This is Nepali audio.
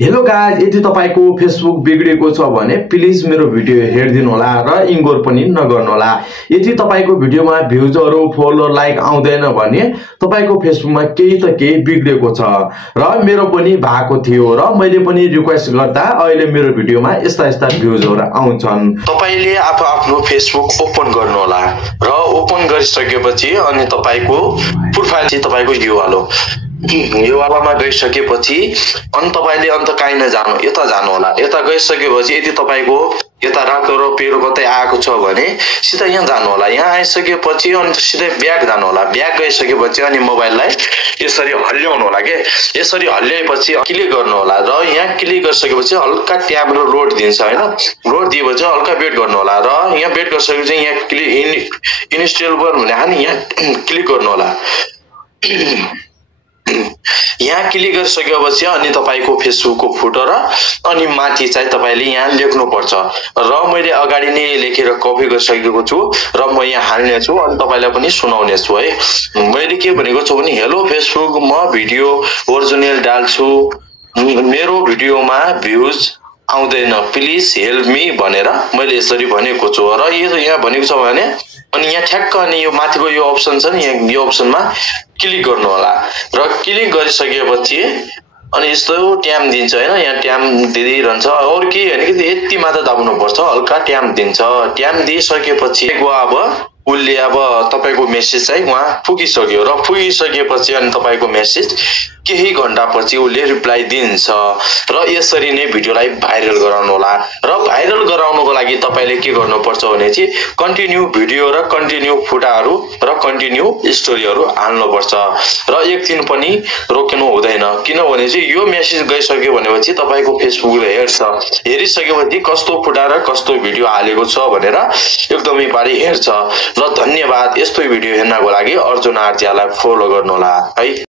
हेलो गाइज, यदि तपाईको फेसबुक बिग्रेको छ भने प्लिज मेरो भिडियो हेर्दिनु होला र इग्नोर पनि नगर्नु होला। यदि तपाईको भिडियोमा भ्युजहरु फलोअर लाइक आउँदैन भने तपाईको फेसबुकमा केही त केही बिग्रेको छ र मेरो पनि भएको थियो र मैले पनि रिक्वेस्ट गर्दा अहिले मेरो भिडियोमा यस्ता भ्युजहरु आउँछन्। तपाईले आफ्नो फेसबुक ओपन गर्नु होला र ओपन गरिसकेपछि अनि तपाईको प्रोफाइल चाहिँ तपाईको यो हालो यो वालामा गइसकेपछि अनि तपाईले अन्त काहीँ नजानु, यता जानु होला। यता गइसकेपछि यदि तपाईको यता रातो र पेरो कतै आएको छ भने सिधै यहाँ जानु होला। यहाँ आइसकेपछि अनि सिधै ब्याक जानु होला। ब्याक गइसकेपछि अनि मोबाइललाई यसरी हल्ल्याउनु होला के। यसरी हल्ल्याएपछि क्लिक गर्नु होला र यहाँ क्लिक गरिसकेपछि हल्का ट्याब लोड दिन्छ हैन। लोड दिएपछि हल्का वेट गर्नु होला र यहाँ वेट गरिसकेपछि यहाँ क्लिक इन्स्टल गर्नु भने हामी यहाँ क्लिक गर्नु होला। यहाँ क्लिक गरिसकेपछि अनि तपाईको फेसबुकको फोटो र अनि माथि चाहिँ तपाईले यहाँ लेख्नु पर्छ र मैले अगाडि नै लेखेर कपी गरिसकेको छु र म यहाँ हाल्ने छु अनि तपाईलाई पनि सुनाउने छु है। मैले के भनेको छु भने हेलो फेसबुक, म भिडियो ओरिजिनल डाल्छु, मेरो भिडियोमा भ्युज आउँदैन, प्लिज हेल्प मी भनेर मैले यसरी भनेको छु र यो यहाँ भनेको छ भने अनि यहाँ ठ्याक्क अनि यो माथिको यो अप्सन छ नि, यहाँ यो अप्सनमा क्लिक गर्नु होला र क्लिक गरिसकेपछि अनि यस्तो ट्याम दिन्छ हैन। यहाँ ट्याम दिइरहन्छ और के हैन कि यति मात्र दाब्नु पर्छ, हल्का ट्याम दिन्छ। ट्याम दिइसकेपछि अब उले अब तपाईको मेसेज चाहिँ वहाँ पुगिसक्यो र पुगिसकेपछि अनि तपाईको मेसेज केही घण्टा पछि उले रिप्लाई दिन्छ र यसरी नै भिडियोलाई भाइरल गराउनु होला। र भाइरल गराउनको लागि तपाईले के गर्नुपर्छ भने चाहिँ कन्टिन्यू भिडियो र कन्टिन्यू फोटाहरु र कन्टिन्यू स्टोरीहरु हाल्नुपर्छ र एक दिन पनि रोक्नु हुँदैन। किनभने चाहिँ यो मेसेज गइसक्यो भनेपछि तपाईको फेसबुकले हेर्छ, हेरिसकेपछि कस्तो फोटा र कस्तो भिडियो हालेको छ भनेर एकदमै पारी हेर्छ। र धन्यवाद। यस्तो भिडियो हेर्नको लागि अर्जुन आर्यालाई फलो गर्नु होला है।